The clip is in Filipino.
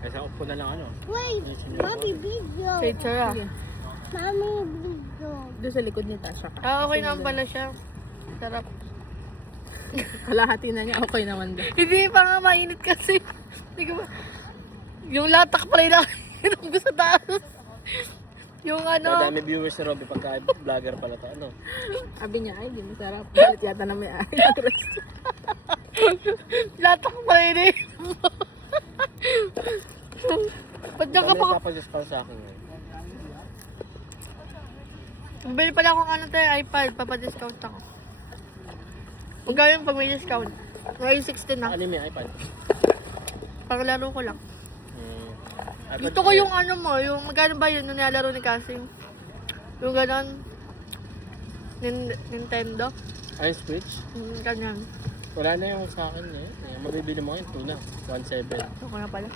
Kasi upo na lang ano. Wait, Mommy, video. Kay Chara. Mommy, video. Doon sa likod ni Tasha ka. Okay naman pala siya. Sarap. Kalahati na niya, okay naman doon. Hindi pa nga mainit kasi. Hindi ko ba... Yung latak pala yung nakainom ko sa taas. Yung ano... Madami viewers si Robby pagka vlogger pala to. Ano? Sabi niya, ay, di masarap. Balit yata na may ari ng restaurant. Latak pala yun eh. Ba't niya ka pa... Papadiscount sa akin ngayon. Bili pala akong ano tayo, iPad. Papadiscount ako. Magkano yung pag may discount? May 16 na. Ano yung iPad? Panglaro ko lang. iPad Gusto ko yung ano mo, yung magkano ba yun nung nilalaro ni Cassie? Yung ganon. Nintendo. Ay, Switch? Ganyan. Wala na yung sa akin eh. Mabibili mo ngayon, 2 na. 1.7. Ako na pala.